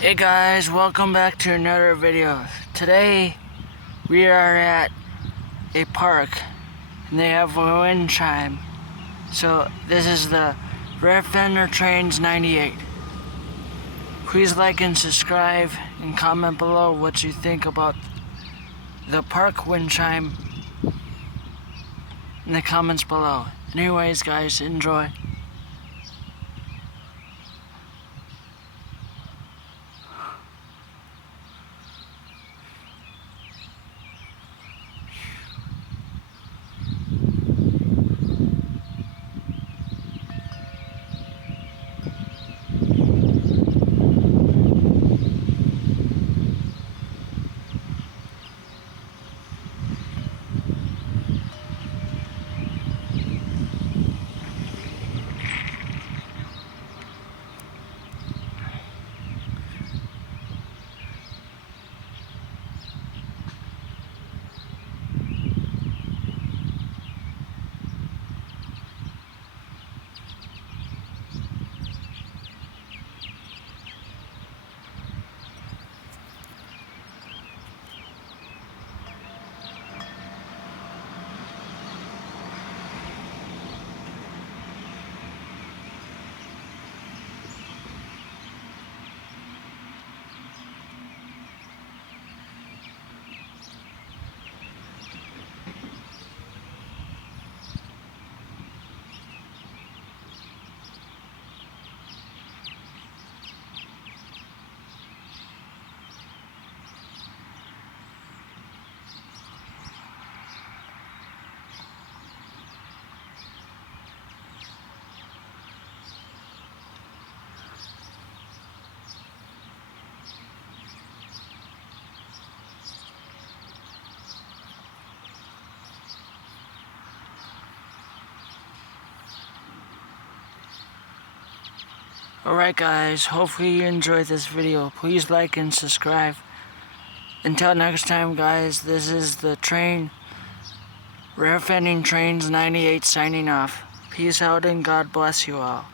Hey guys, welcome back to another video. Today we are at a park and they have a wind chime. So this is the Rare Fender Trains 98. Please like and subscribe and comment below what you think about the park wind chime in the comments below. Anyways guys, enjoy. Alright guys, hopefully you enjoyed this video. Please like and subscribe. Until next time guys, this is the Rare Fender Trains 98 signing off. Peace out and God bless you all.